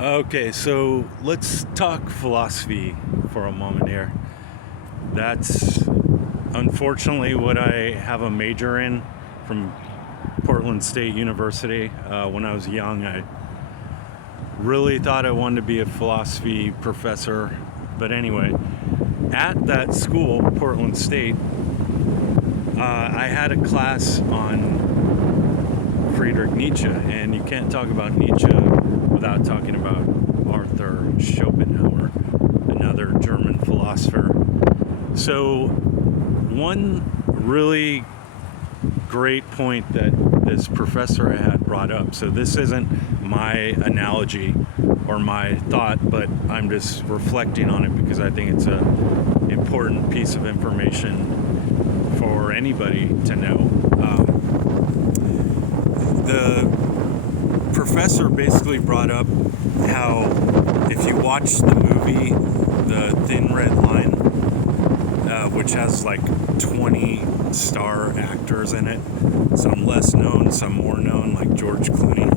Okay, so let's talk philosophy for a moment here. That's unfortunately what I have a major in from Portland State University. When I was young, I really thought I wanted to be a philosophy professor. But anyway, at that school, Portland State, I had a class on Friedrich Nietzsche, and you can't talk about Nietzsche without talking about Arthur Schopenhauer, another German philosopher. So, one really great point that this professor had brought up. So, this isn't my analogy or my thought, but I'm just reflecting on it because I think it's an important piece of information for anybody to know. The professor basically brought up how if you watch the movie The Thin Red Line, which has like 20 star actors in it, some less known, some more known, like George Clooney.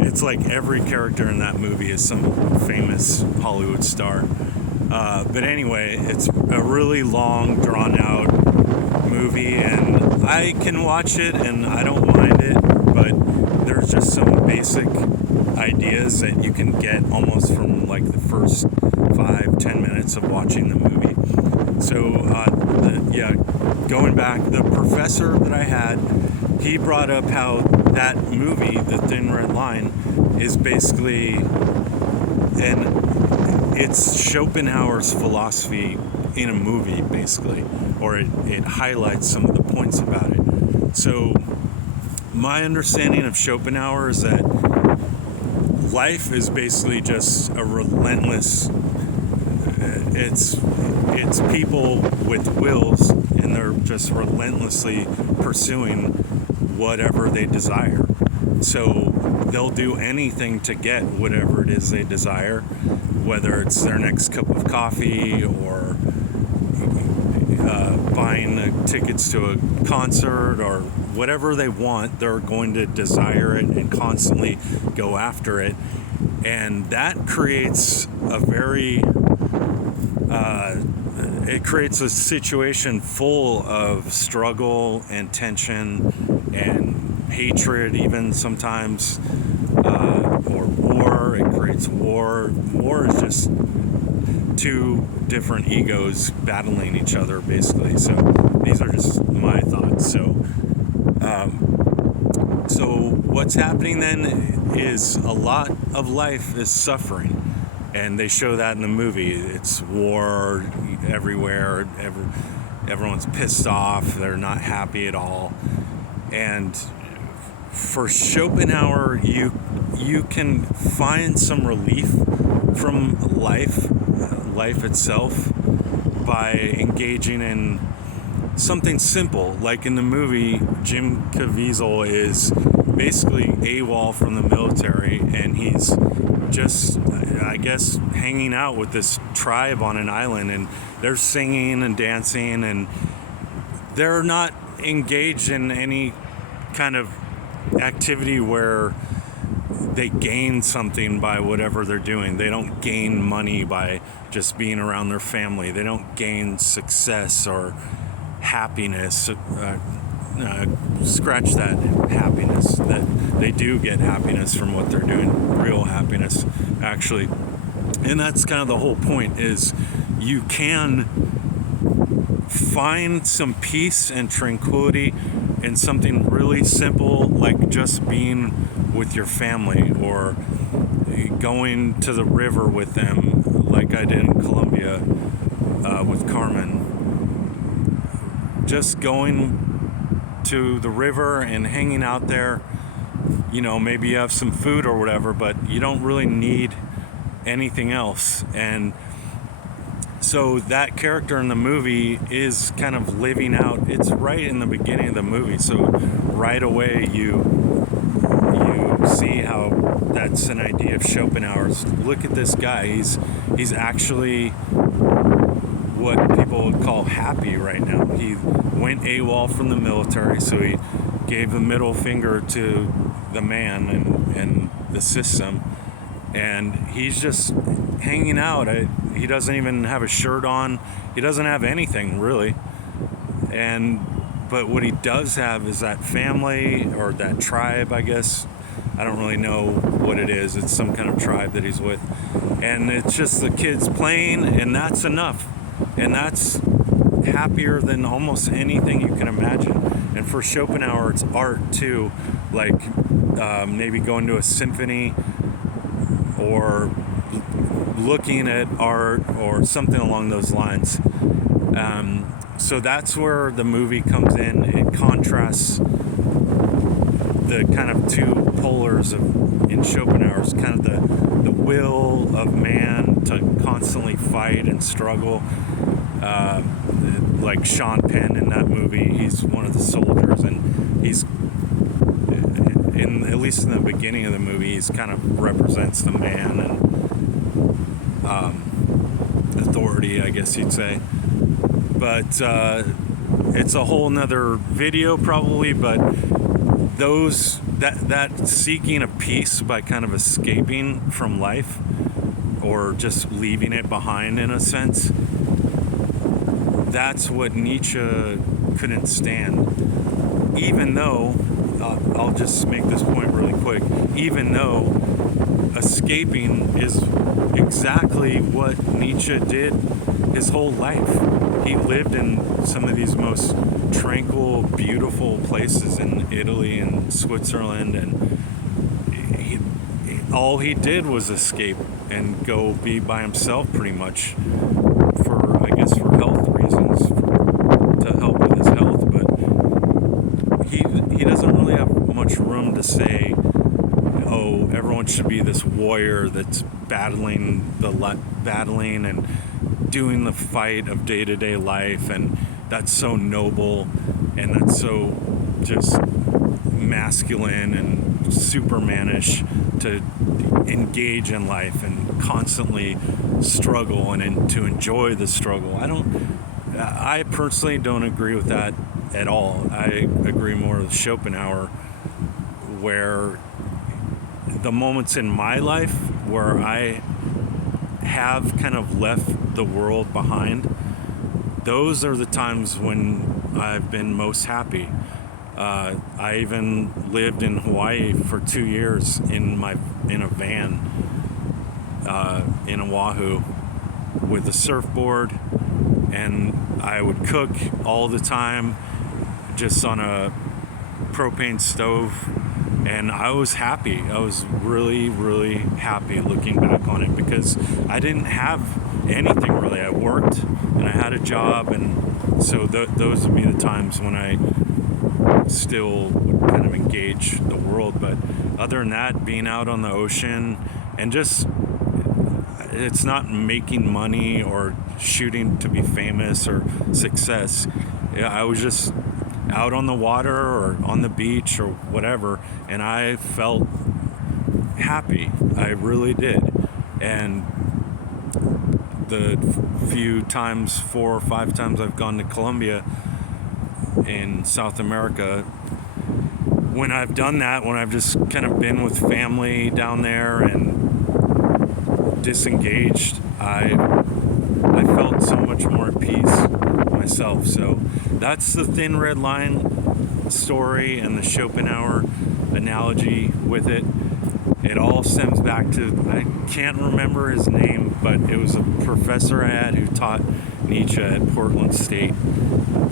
It's like every character in that movie is some famous Hollywood star. But anyway, it's a really long, drawn-out movie, and I can watch it, and I don't mind it, but there's just some basic ideas that you can get almost from like the first 5-10 minutes of watching the movie. So, going back, the professor that I had, he brought up how that movie, The Thin Red Line, is basically it's Schopenhauer's philosophy in a movie, basically, or it highlights some of the points about it. So my understanding of Schopenhauer is that life is basically just a relentless, it's people with wills, and they're just relentlessly pursuing whatever they desire. So they'll do anything to get whatever it is they desire, whether it's their next cup of coffee or buying tickets to a concert or whatever they want. They're going to desire it and constantly go after it. And that creates it creates a situation full of struggle and tension and hatred, even sometimes, or war. It creates war. War is just two different egos battling each other, basically. So these are just my thoughts. So what's happening then is a lot of life is suffering. And they show that in the movie. It's war everywhere. Everyone's pissed off. They're not happy at all. And for Schopenhauer, you can find some relief from life itself, by engaging in something simple. Like in the movie, Jim Caviezel is basically AWOL from the military, and he's just, I guess, hanging out with this tribe on an island, and they're singing and dancing, and they're not engaged in any kind of activity where they gain something by whatever they're doing. They don't gain money by just being around their family. They don't gain success or happiness. Scratch that happiness. That they do get happiness from what they're doing, real happiness, actually. And that's kind of the whole point, is you can find some peace and tranquility in something really simple, like just being with your family, or going to the river with them, like I did in Colombia with Carmen. Just going to the river and hanging out there. Maybe you have some food or whatever, but you don't really need anything else. And so that character in the movie is kind of living out. It's right in the beginning of the movie, so right away you see how that's an idea of Schopenhauer's. Look at this guy. He's actually what people would call happy right now. He went AWOL from the military, so he gave the middle finger to the man and the system, and he's just hanging out. He doesn't even have a shirt on. He doesn't have anything really. But what he does have is that family, or that tribe, I guess. I don't really know what it is. It's some kind of tribe that he's with. And it's just the kids playing, and that's enough. And that's happier than almost anything you can imagine. And for Schopenhauer, it's art too. Like maybe going to a symphony, or looking at art, or something along those lines. So that's where the movie comes in. It contrasts the kind of two polars in Schopenhauer's, kind of the will of man to constantly fight and struggle. Like Sean Penn in that movie, he's one of the soldiers, and he's at least in the beginning of the movie, he's kind of represents the man and authority, I guess you'd say. But it's a whole nother video probably. But that seeking of peace by kind of escaping from life, or just leaving it behind in a sense, that's what Nietzsche couldn't stand. Even though, I'll just make this point really quick, even though escaping is exactly what Nietzsche did his whole life. He lived in some of these most tranquil, beautiful places in Italy and Switzerland, and all he did was escape and go be by himself pretty much, for health reasons, to help with his health. But he doesn't really have much room to say, oh, everyone should be this warrior that's battling and doing the fight of day-to-day life, and that's so noble, and that's so just masculine and supermanish to engage in life and constantly struggle and to enjoy the struggle. I personally don't agree with that at all. I agree more with Schopenhauer, where the moments in my life where I have kind of left the world behind, those are the times when I've been most happy. I even lived in Hawaii for 2 years in a van in Oahu with a surfboard, and I would cook all the time just on a propane stove, and I was happy. I was really, really happy looking back on it, because I didn't have anything really. I worked and I had a job, and so those would be the times when I still would kind of engage the world. But other than that, being out on the ocean, and just, it's not making money or shooting to be famous or success. I was just out on the water or on the beach or whatever, and I felt happy. I really did. And the few times, 4 or 5 times I've gone to Colombia in South America, when I've done that, when I've just kind of been with family down there and disengaged, I felt so much more at peace myself. So that's the Thin Red Line story and the Schopenhauer analogy with it. It all stems back to, I can't remember his name, but it was a professor I had who taught Nietzsche at Portland State,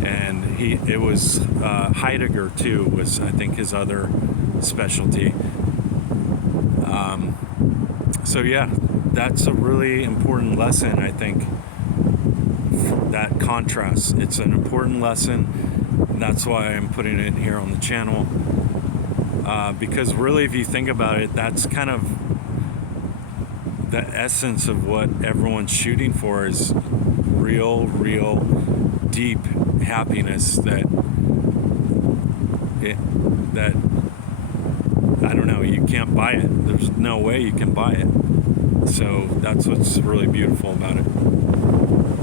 and it was Heidegger too, was I think his other specialty. So yeah, that's a really important lesson, I think, that contrast. It's an important lesson, and that's why I'm putting it here on the channel, because really, if you think about it, that's kind of the essence of what everyone's shooting for, is real deep happiness that I don't know, you can't buy it. There's no way you can buy it. So that's what's really beautiful about it.